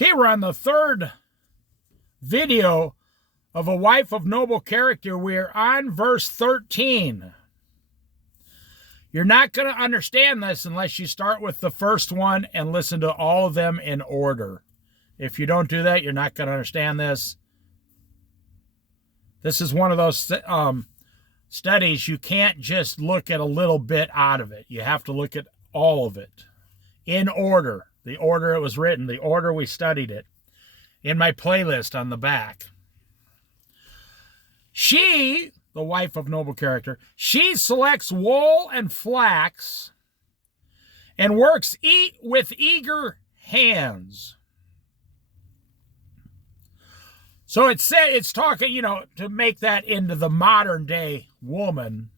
Okay, we're on the third video of a wife of noble character. We're on verse 13. You're not going to understand this unless you start with the first one and listen to all of them in order. If you don't do that, you're not going to understand this. This is one of those studies you can't just look at a little bit out of it. You have to look at all of it in order. The order it was written, the order we studied it, in my playlist on the back. She, the wife of noble character, she selects wool and flax and works with eager hands. So it's talking, to make that into the modern day woman.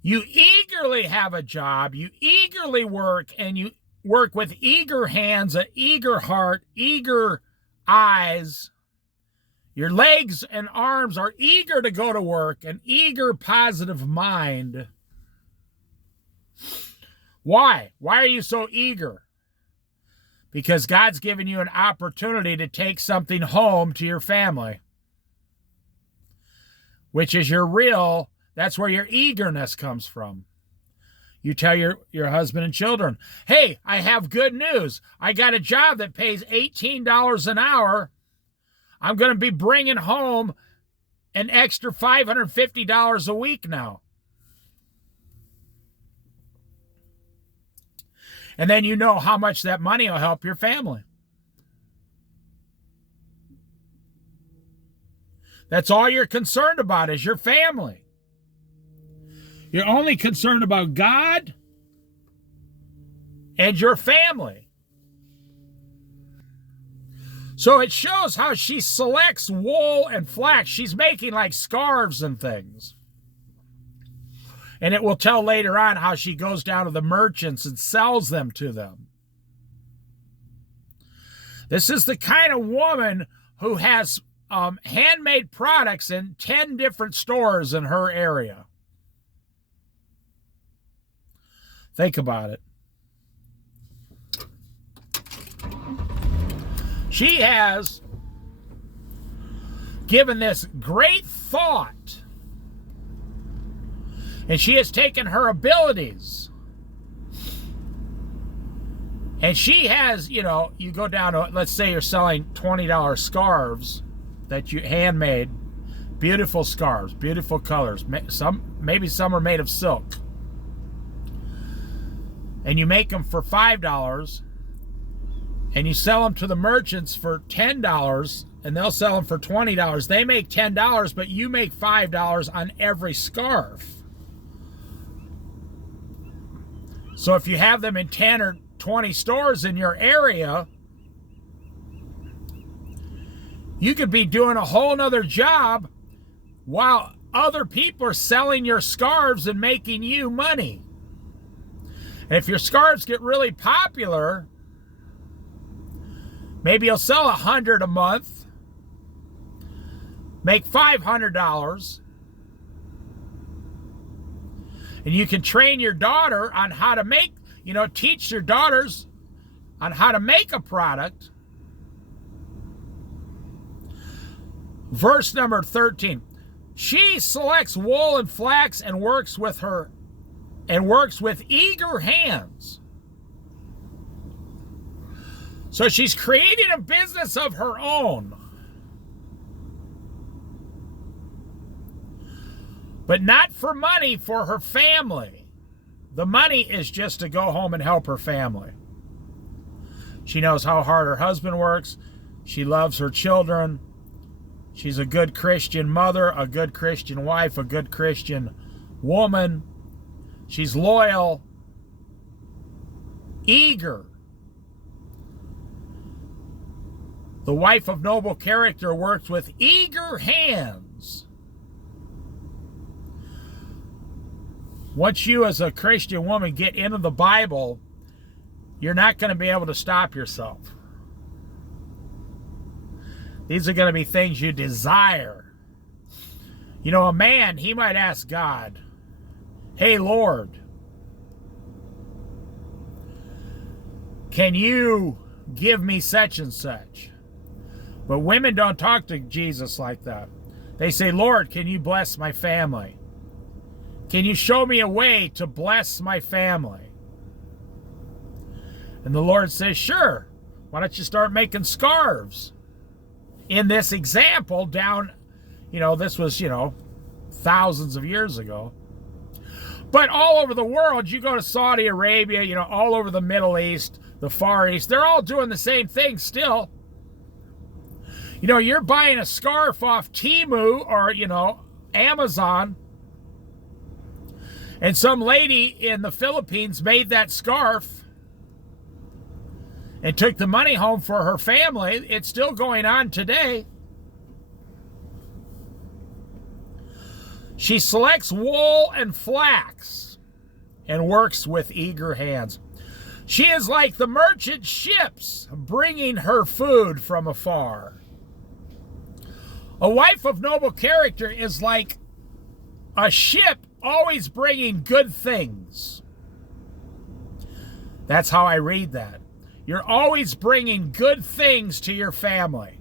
You eagerly have a job, you eagerly work, and you work with eager hands, an eager heart, eager eyes. Your legs and arms are eager to go to work, an eager, positive mind. Why? Why are you so eager? Because God's given you an opportunity to take something home to your family, which is that's where your eagerness comes from. You tell your husband and children, hey, I have good news. I got a job that pays $18 an hour. I'm going to be bringing home an extra $550 a week now. And then you know how much that money will help your family. That's all you're concerned about is your family. You're only concerned about God and your family. So it shows how she selects wool and flax. She's making like scarves and things. And it will tell later on how she goes down to the merchants and sells them to them. This is the kind of woman who has handmade products in 10 different stores in her area. Think about it. She has given this great thought, and she has taken her abilities, and she has, you go down to, let's say you're selling $20 scarves that you handmade, beautiful scarves, beautiful colors, maybe some are made of silk. And you make them for $5, and you sell them to the merchants for $10, and they'll sell them for $20. They make $10, but you make $5 on every scarf. So if you have them in 10 or 20 stores in your area, you could be doing a whole nother job while other people are selling your scarves and making you money. And if your scarves get really popular, maybe you'll sell 100 a month, make $500, and you can train your daughter on how to make, teach your daughters on how to make a product. Verse number 13. She selects wool and flax and works with eager hands. So she's creating a business of her own. But not for money, for her family. The money is just to go home and help her family. She knows how hard her husband works. She loves her children. She's a good Christian mother, a good Christian wife, a good Christian woman. She's loyal, eager. The wife of noble character works with eager hands. Once you as a Christian woman get into the Bible, you're not going to be able to stop yourself. These are going to be things you desire. A man, he might ask God, hey, Lord, can you give me such and such. But women don't talk to Jesus like that. They say, Lord, can you bless my family? Can you show me a way to bless my family? And the Lord says, sure. Why don't you start making scarves? In this example down, this was, thousands of years ago. But all over the world, you go to Saudi Arabia, all over the Middle East, the Far East, they're all doing the same thing still. You're buying a scarf off Temu or, Amazon, and some lady in the Philippines made that scarf and took the money home for her family. It's still going on today. She selects wool and flax and works with eager hands. She is like the merchant ships bringing her food from afar. A wife of noble character is like a ship always bringing good things. That's how I read that. You're always bringing good things to your family.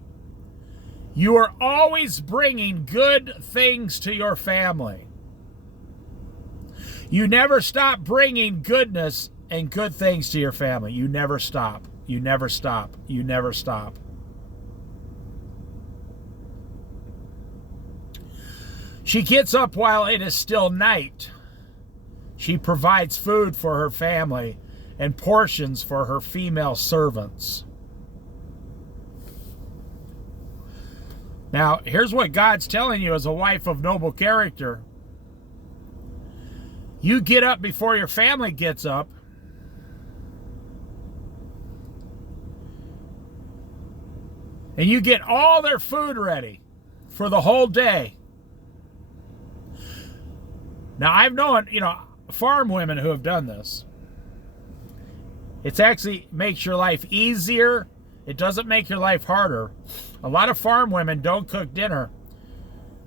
You are always bringing good things to your family. You never stop bringing goodness and good things to your family. You never stop. You never stop. You never stop. She gets up while it is still night. She provides food for her family and portions for her female servants. Now, here's what God's telling you as a wife of noble character. You get up before your family gets up. And you get all their food ready for the whole day. Now, I've known, farm women who have done this. It actually makes your life easier. It doesn't make your life harder. A lot of farm women don't cook dinner.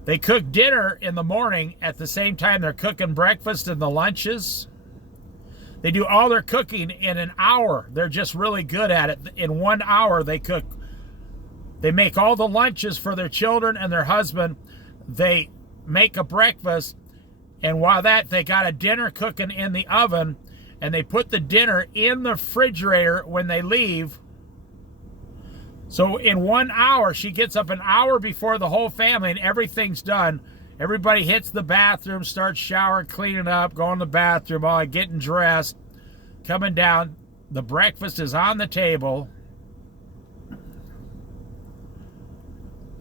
They cook dinner in the morning at the same time they're cooking breakfast and the lunches. They do all their cooking in an hour. They're just really good at it. In 1 hour, they cook. They make all the lunches for their children and their husband. They make a breakfast. And while they got a dinner cooking in the oven, and they put the dinner in the refrigerator when they leave. So in 1 hour, she gets up an hour before the whole family and everything's done. Everybody hits the bathroom, starts showering, cleaning up, going to the bathroom, all getting dressed, coming down. The breakfast is on the table.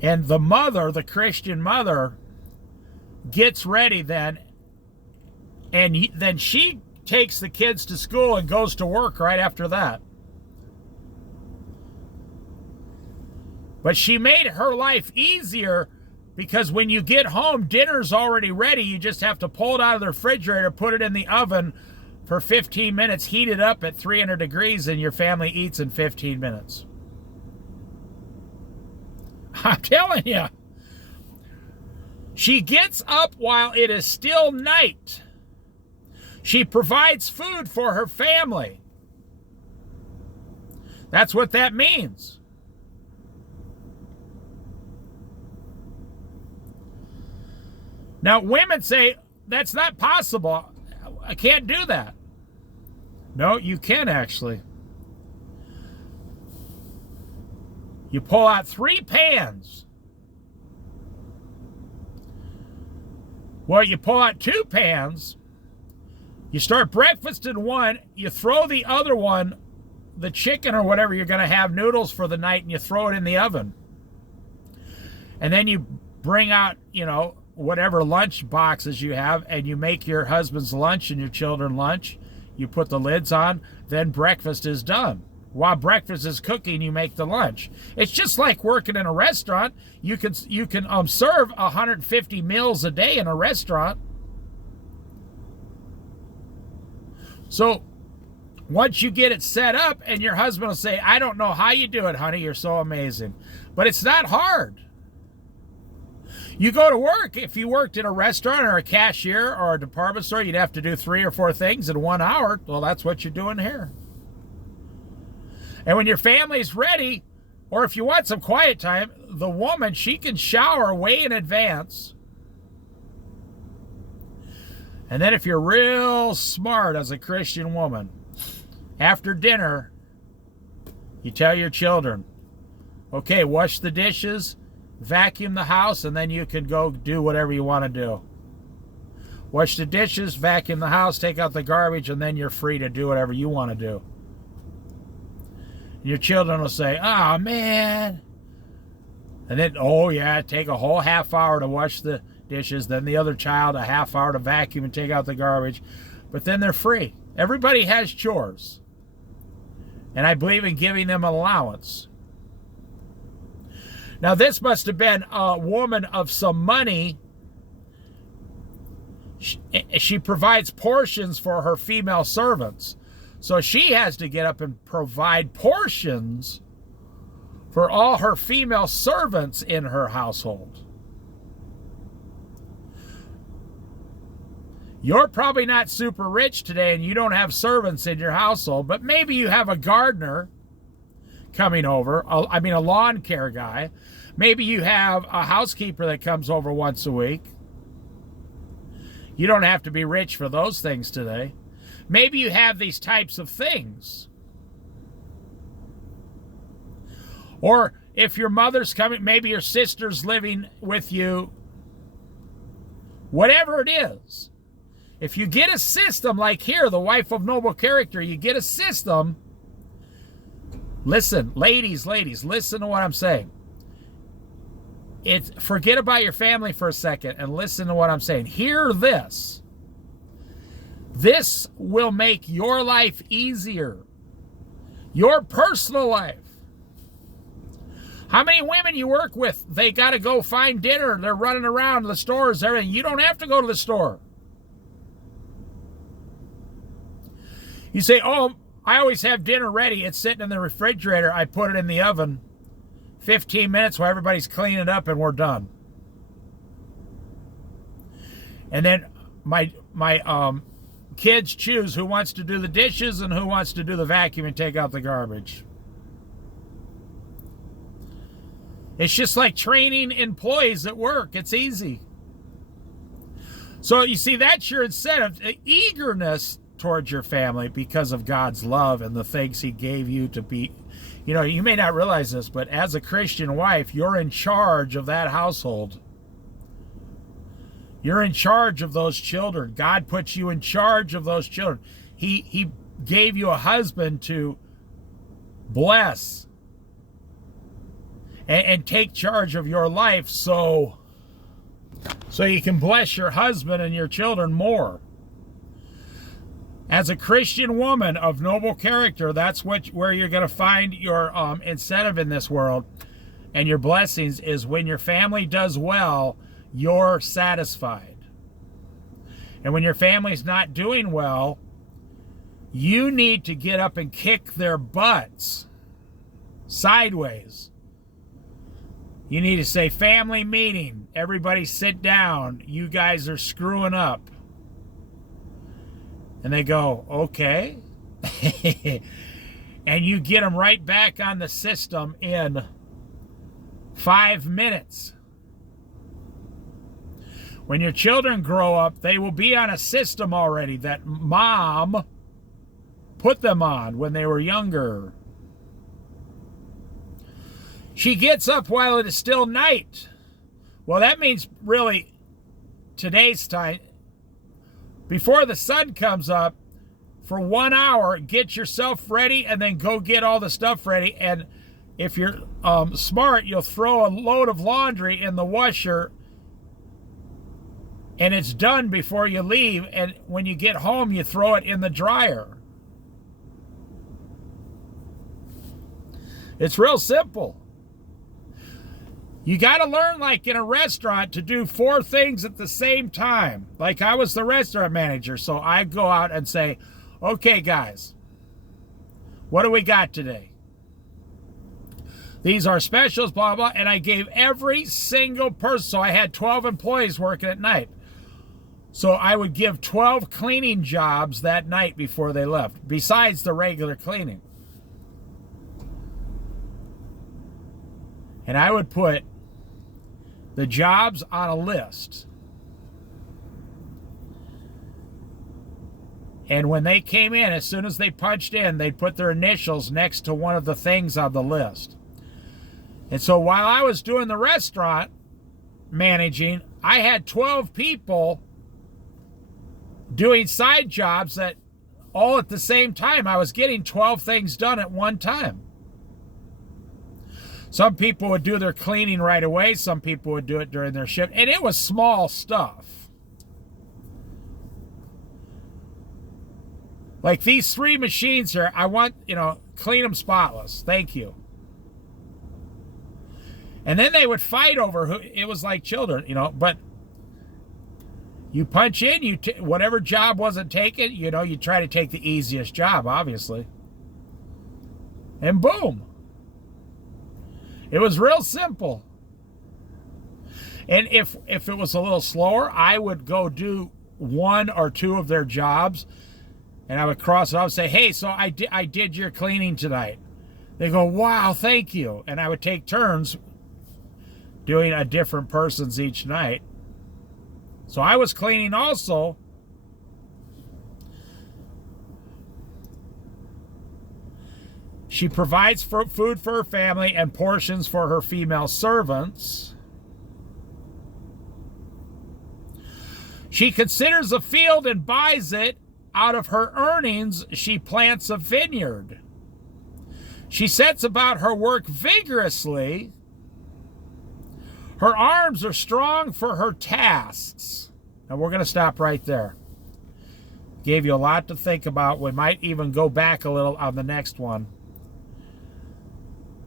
And the mother, the Christian mother, gets ready then. And then she takes the kids to school and goes to work right after that. But she made her life easier because when you get home, dinner's already ready. You just have to pull it out of the refrigerator, put it in the oven for 15 minutes, heat it up at 300 degrees, and your family eats in 15 minutes. I'm telling you. She gets up while it is still night. She provides food for her family. That's what that means. Now, women say, that's not possible. I can't do that. No, you can actually. You pull out 3 pans. Well, you pull out 2 pans. You start breakfast in one. You throw the other one, the chicken or whatever you're going to have, noodles for the night, and you throw it in the oven. And then you bring out, whatever lunch boxes you have, and you make your husband's lunch and your children lunch. You put the lids on, then breakfast is done. While breakfast is cooking, you make the lunch. It's just like working in a restaurant. You can serve 150 meals a day in a restaurant. So once you get it set up, and your husband will say, I don't know how you do it, honey, you're so amazing. But it's not hard. You go to work. If you worked in a restaurant or a cashier or a department store, you'd have to do 3 or 4 things in 1 hour. Well, that's what you're doing here. And when your family's ready, or if you want some quiet time, the woman, she can shower way in advance. And then if you're real smart as a Christian woman, after dinner, you tell your children, okay, wash the dishes, vacuum the house, and then you can go do whatever you want to do. Wash the dishes, vacuum the house, take out the garbage, and then you're free to do whatever you want to do. And your children will say, oh, man. And then, oh, yeah, take a whole half hour to wash the dishes, then the other child a half hour to vacuum and take out the garbage. But then they're free. Everybody has chores. And I believe in giving them an allowance. Now, this must have been a woman of some money. She provides portions for her female servants. So she has to get up and provide portions for all her female servants in her household. You're probably not super rich today and you don't have servants in your household, but maybe you have a gardener coming over, a lawn care guy. Maybe you have a housekeeper that comes over once a week. You don't have to be rich for those things today. Maybe you have these types of things. Or if your mother's coming, maybe your sister's living with you. Whatever it is. If you get a system like here, the wife of noble character, you get a system. Listen, ladies, listen to what I'm saying. Forget about your family for a second and listen to what I'm saying. Hear this. This will make your life easier. Your personal life. How many women you work with, they got to go find dinner. They're running around the stores, everything. You don't have to go to the store. You say, oh, I always have dinner ready. It's sitting in the refrigerator. I put it in the oven. 15 minutes while everybody's cleaning it up and we're done. And then my kids choose who wants to do the dishes and who wants to do the vacuum and take out the garbage. It's just like training employees at work. It's easy. So you see, that's your incentive, eagerness towards your family because of God's love and the things he gave you to be. You know, you may not realize this, but as a Christian wife, you're in charge of that household. You're in charge of those children. God puts you in charge of those children. He gave you a husband to bless and take charge of your life so you can bless your husband and your children more. As a Christian woman of noble character, that's where you're going to find your incentive in this world and your blessings is when your family does well, you're satisfied. And when your family's not doing well, you need to get up and kick their butts sideways. You need to say, family meeting, everybody sit down, you guys are screwing up. And they go, okay. And you get them right back on the system in 5 minutes. When your children grow up, they will be on a system already that mom put them on when they were younger. She gets up while it is still night. Well, that means really today's time. Before the sun comes up, for 1 hour, get yourself ready and then go get all the stuff ready. And if you're smart, you'll throw a load of laundry in the washer and it's done before you leave. And when you get home, you throw it in the dryer. It's real simple. You got to learn, like in a restaurant, to do 4 things at the same time. Like I was the restaurant manager, so I go out and say, okay, guys, what do we got today? These are specials, blah, blah. And I gave every single person, so I had 12 employees working at night. So I would give 12 cleaning jobs that night before they left, besides the regular cleaning. And I would put the jobs on a list. And when they came in, as soon as they punched in, they'd put their initials next to one of the things on the list. And so while I was doing the restaurant managing, I had 12 people doing side jobs that all at the same time. I was getting 12 things done at one time. Some people would do their cleaning right away. Some people would do it during their shift. And it was small stuff. Like these 3 machines here, I want, clean them spotless. Thank you. And then they would fight over who, it was like children, but you punch in, whatever job wasn't taken, you try to take the easiest job, obviously. And boom. It was real simple. And if it was a little slower, I would go do 1 or 2 of their jobs. And I would cross it off and say, hey, so I did your cleaning tonight. They go, wow, thank you. And I would take turns doing a different person's each night. So I was cleaning also. She provides food for her family and portions for her female servants. She considers a field and buys it. Out of her earnings, she plants a vineyard. She sets about her work vigorously. Her arms are strong for her tasks. And we're going to stop right there. Gave you a lot to think about. We might even go back a little on the next one.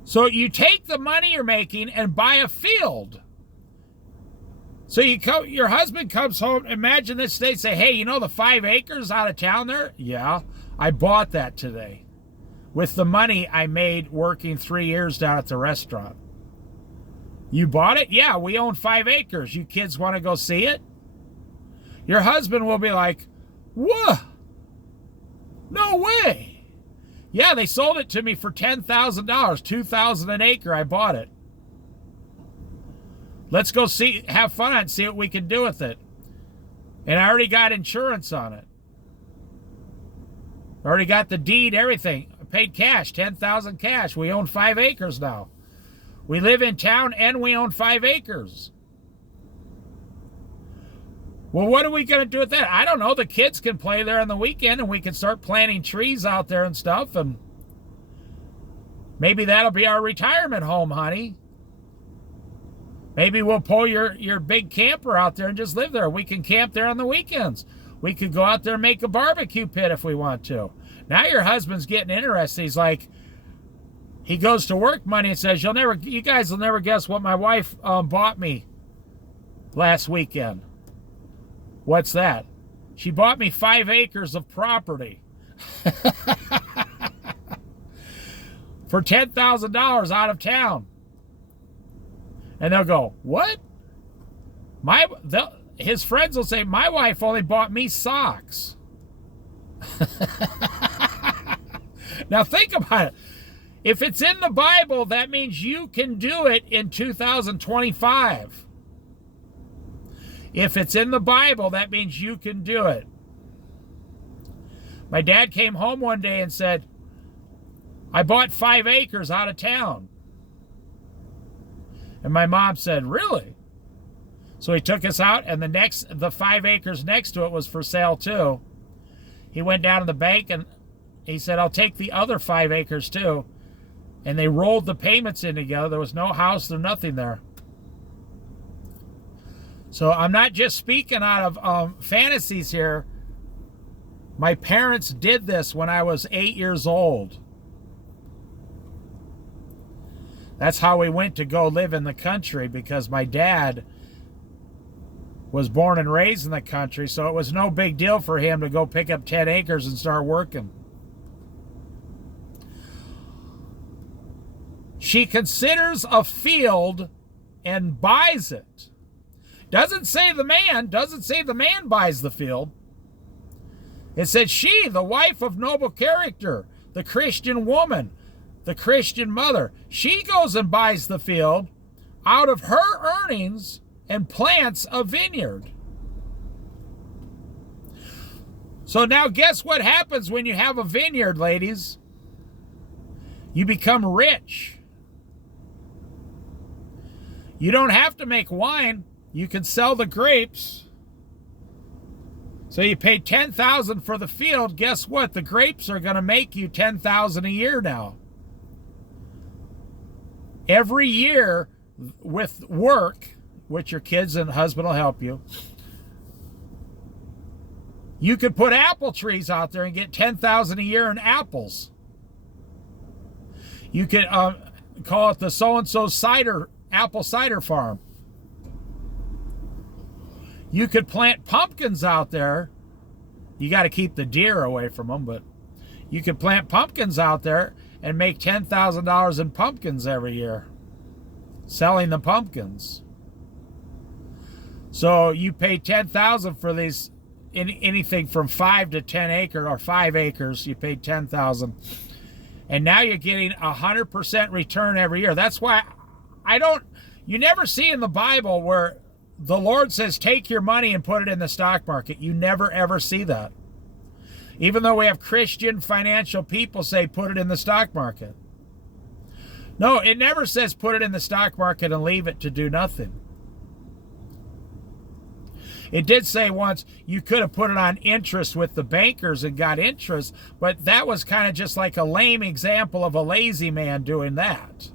So you take the money you're making and buy a field. So your husband comes home, imagine this day, say, hey, the 5 acres out of town there? Yeah, I bought that today with the money I made working 3 years down at the restaurant. You bought it? Yeah, we own 5 acres. You kids want to go see it? Your husband will be like, whoa, no way. Yeah, they sold it to me for $10,000, $2,000 an acre. I bought it. Let's go have fun on it, see what we can do with it. And I already got insurance on it. I already got the deed, everything. I paid cash, $10,000 cash. We own 5 acres now. We live in town and we own 5 acres. Well, what are we going to do with that? I don't know. The kids can play there on the weekend and we can start planting trees out there and stuff. And maybe that'll be our retirement home, honey. Maybe we'll pull your big camper out there and just live there. We can camp there on the weekends. We could go out there and make a barbecue pit if we want to. Now your husband's getting interested. He's like, he goes to work Monday and says, you guys will never guess what my wife bought me last weekend. What's that? She bought me 5 acres of property for $10,000 out of town. And they'll go, what? His friends will say, my wife only bought me socks. Now think about it. If it's in the Bible, that means you can do it in 2025. If it's in the Bible, that means you can do it. My dad came home one day and said, I bought 5 acres out of town. And my mom said, really? So he took us out, and the 5 acres next to it was for sale too. He went down to the bank and he said, I'll take the other 5 acres too. And they rolled the payments in together. There was no house, there nothing there. So I'm not just speaking out of fantasies here. My parents did this when I was 8 years old. That's how we went to go live in the country, because my dad was born and raised in the country, so it was no big deal for him to go pick up 10 acres and start working. She considers a field and buys it. Doesn't say the man buys the field. It said she, the wife of noble character, the Christian woman, the Christian mother. She goes and buys the field out of her earnings and plants a vineyard. So now guess what happens when you have a vineyard, ladies? You become rich. You don't have to make wine. You can sell the grapes. So you pay $10,000 for the field. Guess what? The grapes are going to make you $10,000 a year now. Every year with work, which your kids and husband will help you, you could put apple trees out there and get $10,000 a year in apples. You could call it the so-and-so apple cider farm. You could plant pumpkins out there. You got to keep the deer away from them, but you could plant pumpkins out there and make $10,000 in pumpkins every year, selling the pumpkins. So you pay $10,000 for these, anything from 5 to 10 acres or 5 acres. You paid $10,000, and now you're getting 100% return every year. That's why you never see in the Bible where the Lord says, take your money and put it in the stock market. You never, ever see that. Even though we have Christian financial people say, put it in the stock market. No, it never says put it in the stock market and leave it to do nothing. It did say once you could have put it on interest with the bankers and got interest, but that was kind of just like a lame example of a lazy man doing that.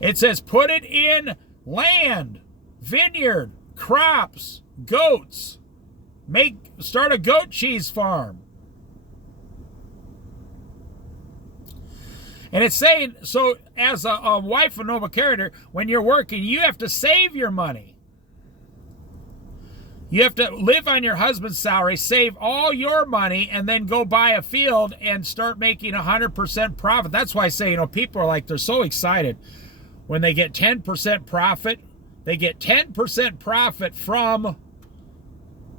It says put it in land, vineyard, crops, goats. Start a goat cheese farm. And it's saying, so as a wife of noble character, when you're working, you have to save your money. You have to live on your husband's salary, save all your money, and then go buy a field and start making 100% profit. That's why I say, people are like, they're so excited when they get 10% profit. They get 10% profit from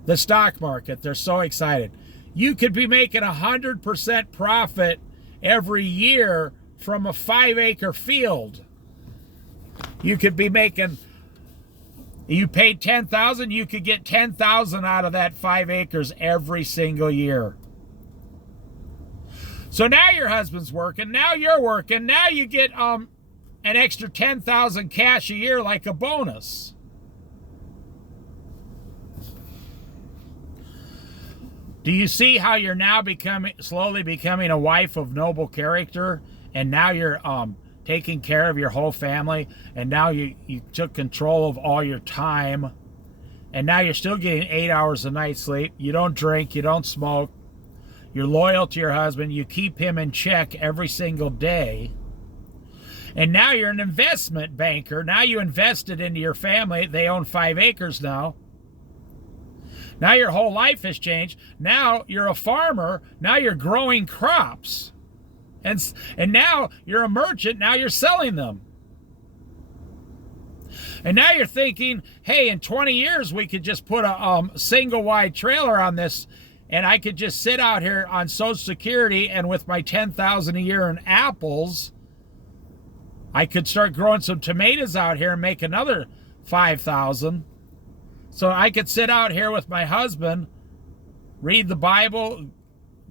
the stock market. They're so excited. You could be making 100% profit every year from a 5-acre field. You could be making, you paid $10,000, you could get $10,000 out of that 5 acres every single year. So now your husband's working, now you're working, now you get an extra $10,000 cash a year like a bonus. Do you see how you're now slowly becoming a wife of noble character, and now you're taking care of your whole family, and now you took control of all your time, and now you're still getting 8 hours a night sleep. You don't drink, you don't smoke, you're loyal to your husband, you keep him in check every single day. And now you're an investment banker. Now you invested into your family. They own 5 acres now. Now your whole life has changed. Now you're a farmer. Now you're growing crops. And now you're a merchant. Now you're selling them. And now you're thinking, hey, in 20 years we could just put a single wide trailer on this, and I could just sit out here on Social Security, and with my $10,000 a year in apples, I could start growing some tomatoes out here and make another $5,000. So I could sit out here with my husband, read the Bible,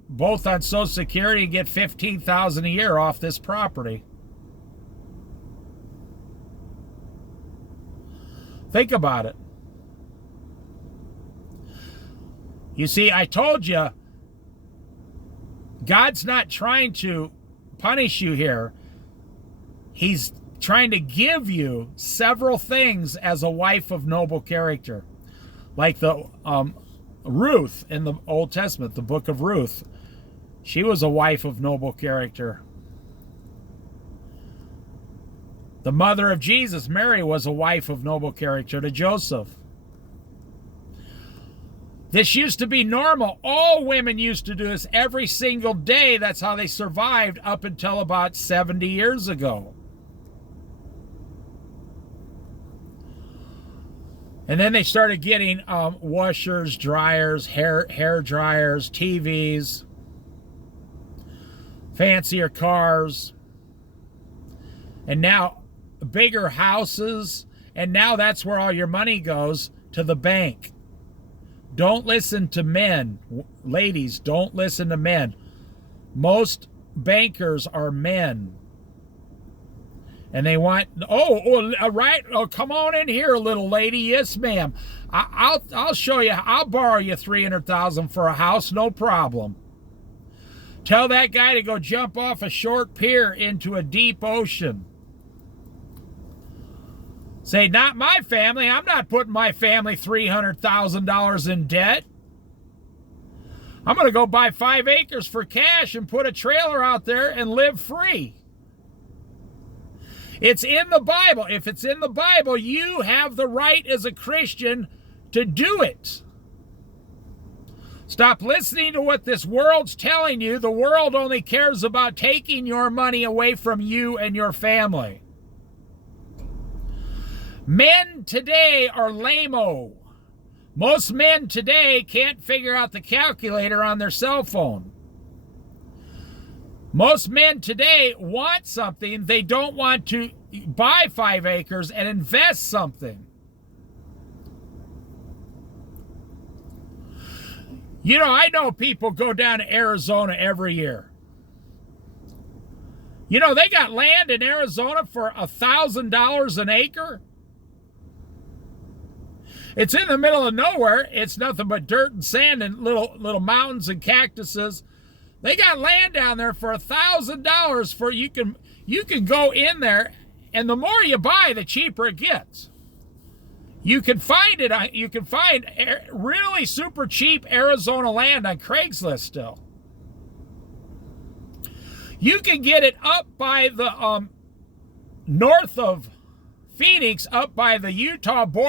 both on Social Security, and get $15,000 a year off this property. Think about it. You see, I told you, God's not trying to punish you here. He's trying to give you several things as a wife of noble character. Like the Ruth in the Old Testament, the book of Ruth. She was a wife of noble character. The mother of Jesus, Mary, was a wife of noble character to Joseph. This used to be normal. All women used to do this every single day. That's how they survived up until about 70 years ago. And then they started getting washers, dryers, hair dryers, TVs, fancier cars, and now bigger houses, and now that's where all your money goes, to the bank. Don't listen to men. Ladies, don't listen to men. Most bankers are men. And they want, right, come on in here, little lady. Yes, ma'am. I'll show you. I'll borrow you $300,000 for a house, no problem. Tell that guy to go jump off a short pier into a deep ocean. Say, not my family. I'm not putting my family $300,000 in debt. I'm going to go buy 5 acres for cash and put a trailer out there and live free. It's in the Bible. If it's in the Bible, you have the right as a Christian to do it. Stop listening to what this world's telling you. The world only cares about taking your money away from you and your family. Men today are lame-o. Most men today can't figure out the calculator on their cell phone. Most men today want something. They don't want to buy 5 acres and invest something. You know, I know people go down to Arizona every year. You know, they got land in Arizona for $1,000 an acre. It's in the middle of nowhere. It's nothing but dirt and sand and little mountains and cactuses. They got land down there for $1,000 for you can go in there, and the more you buy, the cheaper it gets. You can find it. You can find really super cheap Arizona land on Craigslist still. You can get it up by the north of Phoenix, up by the Utah border.